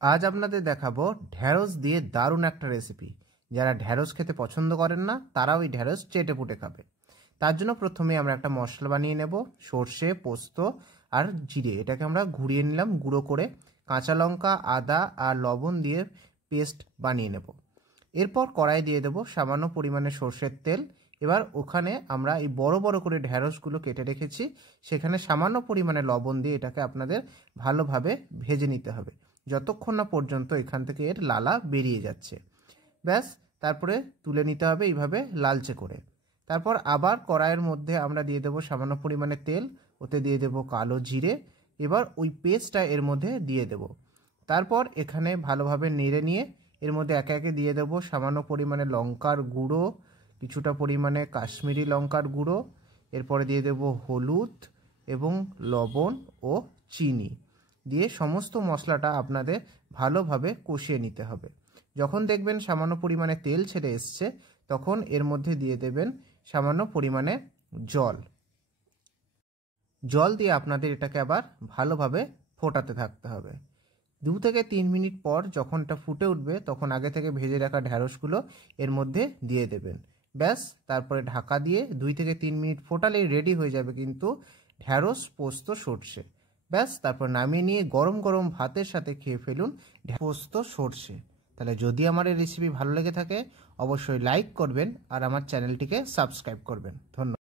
আজ আপনাদের দেখাবো ঢ্যাঁড়স দিয়ে দারুণ একটা রেসিপি। যারা ঢ্যাঁড়স খেতে পছন্দ করেন না তারাও এই ঢ্যাঁড়স চেটে পুটে খাবে। তার জন্য প্রথমে আমরা একটা মশলা বানিয়ে নেব। সর্ষে, পোস্ত আর জিরে এটাকে আমরা ঘুরিয়ে নিলাম গুঁড়ো করে। কাঁচা লঙ্কা, আদা আর লবণ দিয়ে পেস্ট বানিয়ে নেব। এরপর কড়াই দিয়ে দেব সামান্য পরিমাণে সর্ষের তেল। এবার ওখানে আমরা এই বড় বড় করে ঢ্যাঁড়সগুলো কেটে রেখেছি, সেখানে সামান্য পরিমাণে লবণ দিয়ে এটাকে আপনাদের ভালোভাবে ভেজে নিতে হবে যতক্ষণ না পর্যন্ত এখান থেকে এর লালা বেরিয়ে যাচ্ছে। ব্যাস, তারপরে তুলে নিতে হবে এইভাবে লালচে করে। তারপর আবার কড়াইয়ের মধ্যে আমরা দিয়ে দেবো সামান্য পরিমাণে তেল, ওতে দিয়ে দেবো কালো জিরে। এবার ওই পেস্টটা এর মধ্যে দিয়ে দেব। তারপর এখানে ভালোভাবে নেড়ে নিয়ে এর মধ্যে একে একে দিয়ে দেবো সামান্য পরিমাণে লঙ্কার গুঁড়ো, কিছুটা পরিমাণে কাশ্মীরি লঙ্কার গুঁড়ো, এরপরে দিয়ে দেবো হলুদ এবং লবণ ও চিনি দিয়ে সমস্ত মশলাটা আপনাদের ভালোভাবে কষিয়ে নিতে হবে। যখন দেখবেন সামান্য পরিমাণে তেল ছেড়ে এসছে, তখন এর মধ্যে দিয়ে দেবেন সামান্য পরিমাণে জল। জল দিয়ে আপনাদের এটাকে আবার ভালোভাবে ফোটাতে থাকতে হবে। 2 থেকে 3 মিনিট পর যখন এটা ফুটে উঠবে, তখন আগে থেকে ভেজে রাখা ঢ্যাঁড়সগুলো এর মধ্যে দিয়ে দেবেন। ব্যাস, তারপরে ঢাকা দিয়ে 2 থেকে 3 মিনিট ফোটালেই রেডি হয়ে যাবে কিন্তু ঢ্যাঁড়স পোস্ত সর্ষে। ব্যাস, তারপর নামিয়ে নিয়ে গরম গরম ভাতের সাথে খেয়ে ফেলুন পোস্ত সর্ষে। তাহলে যদি আমার এই রেসিপি ভালো লেগে থাকে অবশ্যই লাইক করবেন আর আমার চ্যানেলটিকে সাবস্ক্রাইব করবেন। ধন্যবাদ।